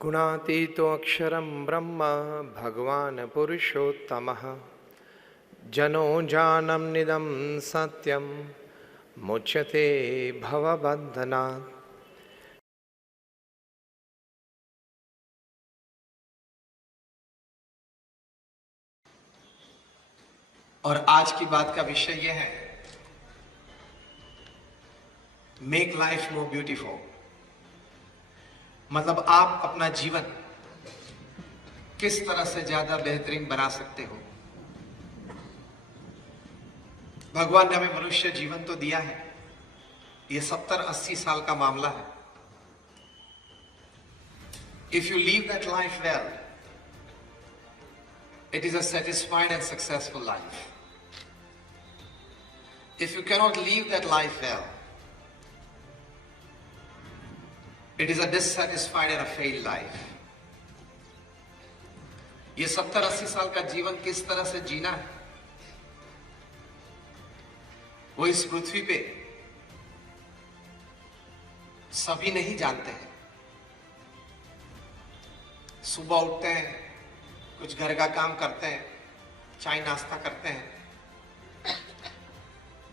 गुणातीतो अक्षरं ब्रह्म भगवान् पुरुषोत्तमः जनो जानम निदं सत्यं मुच्यते भवबन्धनात्। और आज की बात का विषय यह है, मेक लाइफ मोर ब्यूटीफुल। मतलब आप अपना जीवन किस तरह से ज्यादा बेहतरीन बना सकते हो। भगवान ने हमें मनुष्य जीवन तो दिया है, ये 70-80 साल का मामला है। If you leave that life well, it is a satisfied and successful life. If you cannot live that life well, it is a dissatisfied and a failed life. ये 70-80 साल का जीवन किस तरह से जीना है, वो इस पृथ्वी पे सभी नहीं जानते हैं। सुबह उठते हैं, कुछ घर का काम करते हैं, चाय नाश्ता करते हैं,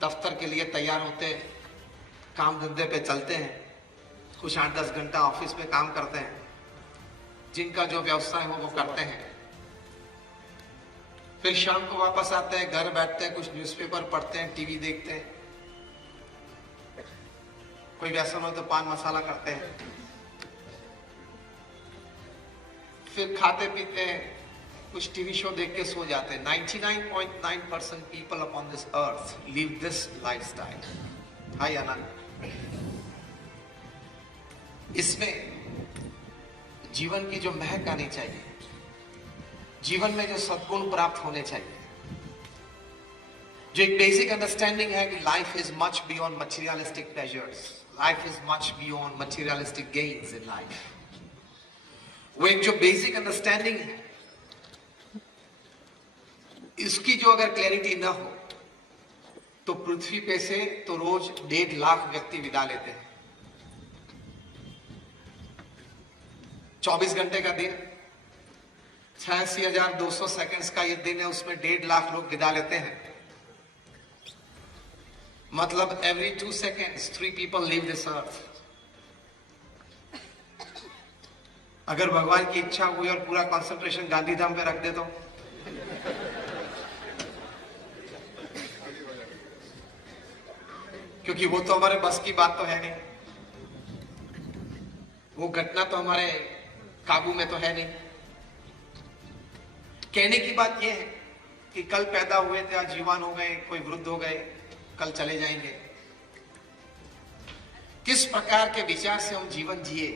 दफ्तर के लिए तैयार होते हैं, काम धंधे पे चलते हैं, कुछ 8-10 घंटा ऑफिस में काम करते हैं, जिनका जो व्यवसाय हो वो करते हैं। फिर शाम को वापस आते हैं, घर बैठते हैं, कुछ न्यूज़पेपर पढ़ते हैं, टीवी देखते हैं, कोई व्यसन हो तो पान मसाला करते हैं, फिर खाते पीते हैं, कुछ टीवी शो देख के सो जाते हैं। 99.9% people upon this earth live this lifestyle. Hi Anand, इसमें जीवन की जो महक आनी चाहिए, जीवन में जो सद्गुण प्राप्त होने चाहिए, जो एक बेसिक अंडरस्टैंडिंग है कि life is much beyond materialistic pleasures, life is much beyond materialistic gains in life, वो एक जो बेसिक अंडरस्टैंडिंग है, इसकी जो अगर क्लैरिटी ना हो तो पृथ्वी पे से तो रोज 1.5 लाख व्यक्ति विदा लेते हैं। 24 घंटे का दिन, 86,200 सेकंड्स का ये दिन है, उसमें 1.5 लाख लोग विदा लेते हैं। मतलब every 2 seconds 3 people leave this earth। अगर भगवान की इच्छा हुई और पूरा कंसंट्रेशन गांधीधाम पे रख दे तो क्योंकि वो तो हमारे बस की बात तो है नहीं, वो घटना तो हमारे काबू में तो है नहीं। कहने की बात यह है कि कल पैदा हुए थे, आज जीवान हो गए, कोई वृद्ध हो गए, कल चले जाएंगे। किस प्रकार के विचार से हम जीवन जिए,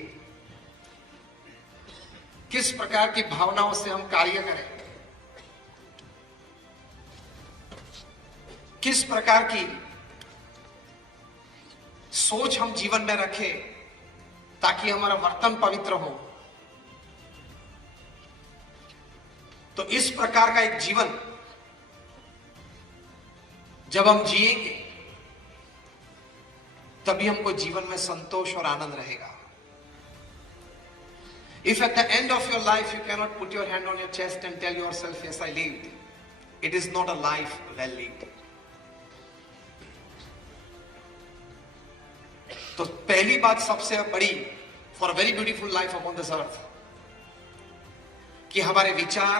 किस प्रकार की भावनाओं से हम कार्य करें, किस प्रकार की सोच हम जीवन में रखें ताकि हमारा वर्तन पवित्र हो, तो इस प्रकार का एक जीवन जब हम जिएंगे तभी हमको जीवन में संतोष और आनंद रहेगा। If at the end of your life you cannot put your hand on your chest and tell yourself, yes, I lived, it is not a life well lived. तो पहली बात सबसे बड़ी, for very beautiful life upon this अर्थ, कि हमारे विचार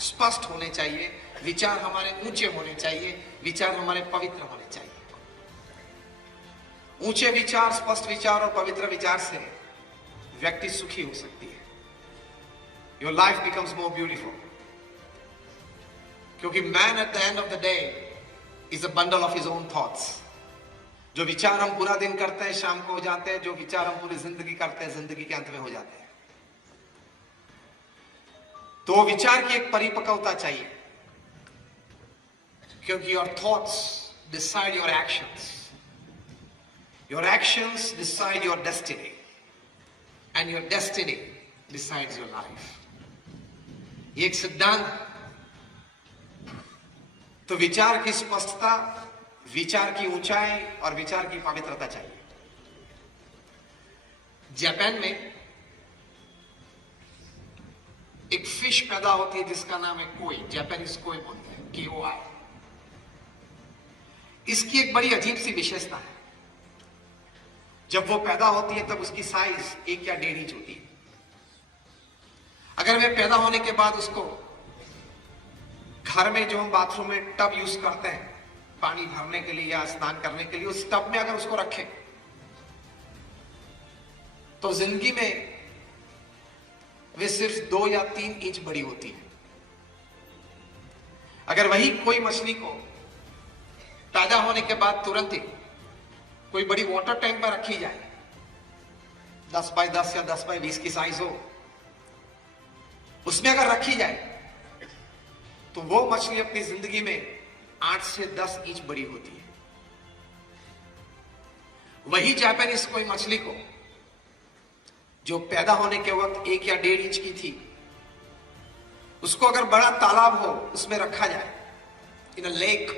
स्पष्ट होने चाहिए, विचार हमारे ऊंचे होने चाहिए, विचार हमारे पवित्र होने चाहिए। ऊंचे विचार, स्पष्ट विचार और पवित्र विचार से व्यक्ति सुखी हो सकती है। Your life becomes more beautiful, क्योंकि man at the end of the day is a bundle of his own thoughts. जो विचार हम पूरा दिन करते हैं शाम को हो जाते हैं, जो विचार हम पूरी जिंदगी करते हैं जिंदगी के अंत में हो जाते हैं। तो विचार की एक परिपक्वता चाहिए, क्योंकि your thoughts decide your actions, your actions decide your destiny, and your destiny decides your life. ये एक सिद्धांत। तो विचार की स्पष्टता, विचार की ऊंचाई और विचार की पवित्रता चाहिए। जापान में एक फिश पैदा होती है जिसका नाम है कोई, जापानीज कोई बोलते हैं, KOI। इसकी एक बड़ी अजीब सी विशेषता है, जब वो पैदा होती है तब उसकी साइज 1 या 1.5 इंच होती है। अगर वे पैदा होने के बाद उसको घर में जो हम बाथरूम में टब यूज करते हैं पानी भरने के लिए या स्नान करने के लिए, उस टब में अगर उसको रखें तो जिंदगी में वे सिर्फ 2 या 3 इंच बड़ी होती है। अगर वही कोई मछली को पैदा होने के बाद तुरंत ही कोई बड़ी वाटर टैंक में रखी जाए, 10 बाय 10 या 10 बाय 20 की साइज हो, उसमें अगर रखी जाए तो वो मछली अपनी जिंदगी में 8 से 10 इंच बड़ी होती है। वही जापानीज कोई मछली को जो पैदा होने के वक्त 1 या 1.5 इंच की थी, उसको अगर बड़ा तालाब हो उसमें रखा जाए, इन अ लेक,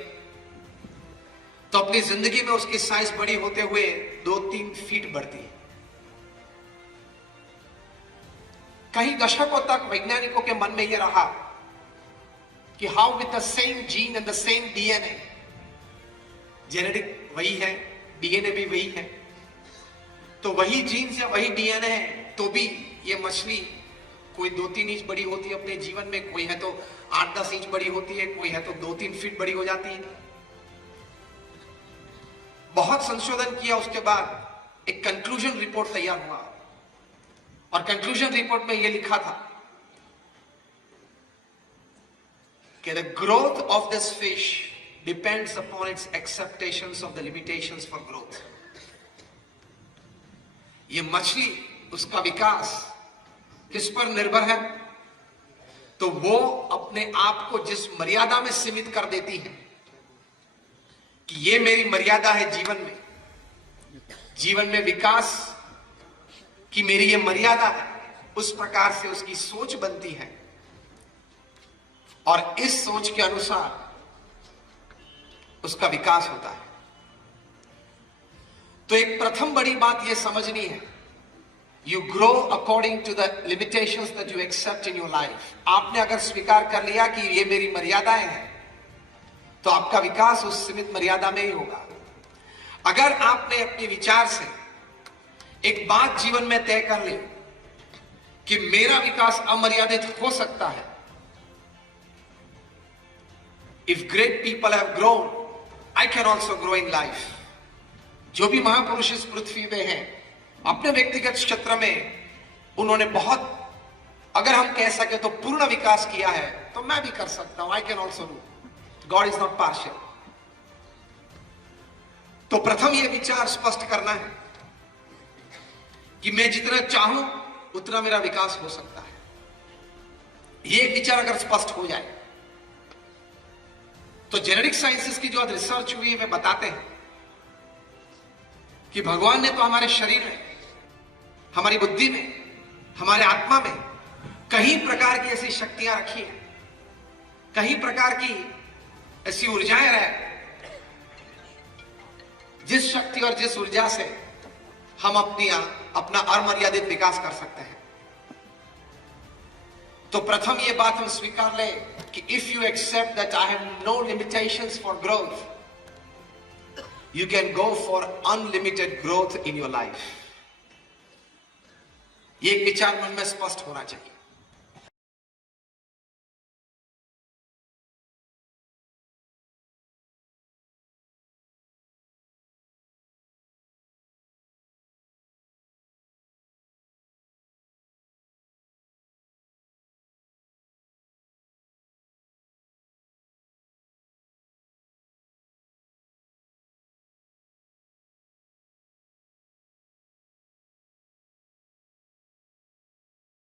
तो अपनी जिंदगी में उसकी साइज बड़ी होते हुए 2-3 फीट बढ़ती है। कई दशकों तक वैज्ञानिकों के मन में यह रहा कि how with the same gene and the same DNA, genetic वही है, DNA भी वही है, तो वही जीन्स या वही DNA है तो भी ये मछली कोई 2-3 इंच बड़ी होती है अपने जीवन में, कोई है तो 8-10 इंच बड़ी होती है, कोई है तो 2-3 फीट बड़ी हो जाती है। बहुत संशोधन किया उसके बाद एक कंक्लूजन रिपोर्ट तैयार हुआ, और कंक्लूजन रिपोर्ट में यह लिखा था कि the growth of this fish depends upon its acceptations of the limitations for growth. ये मछली, उसका विकास किस पर निर्भर है? तो वो अपने आप को जिस मर्यादा में सीमित कर देती है कि ये मेरी मर्यादा है जीवन में विकास की मेरी ये मर्यादा है, उस प्रकार से उसकी सोच बनती है, और इस सोच के अनुसार उसका विकास होता है। तो एक प्रथम बड़ी बात यह समझनी है, you grow according to the limitations that you accept in your life. आपने अगर स्वीकार कर लिया कि ये मेरी मर्यादाएं हैं, तो आपका विकास उस सीमित मर्यादा में ही होगा। अगर आपने अपने विचार से एक बात जीवन में तय कर ली कि मेरा विकास अमर्यादित हो सकता है, if great people have grown, I can also grow in life. जो भी महापुरुष इस पृथ्वी में हैं, अपने व्यक्तिगत क्षेत्र में उन्होंने बहुत, अगर हम कह सके तो पूर्ण विकास किया है, तो मैं भी कर सकता हूं। I can also do. God is not partial. तो प्रथम यह विचार स्पष्ट करना है कि मैं जितना चाहूं उतना मेरा विकास हो सकता है। यह विचार अगर स्पष्ट हो जाए तो जेनेटिक साइंसेस की जो रिसर्च हुई है वे बताते हैं कि भगवान ने तो हमारे शरीर में, हमारी बुद्धि में, हमारे आत्मा में कई प्रकार की ऐसी शक्तियां रखी हैं, कई प्रकार की ऐसी ऊर्जाएं रहे, जिस शक्ति और जिस ऊर्जा से हम अपना अमर्यादित विकास कर सकते हैं। तो प्रथम ये बात हम स्वीकार लें कि if you accept that I have no limitations for growth, you can go for unlimited growth in your life। ये एक विचार मन में स्पष्ट होना चाहिए।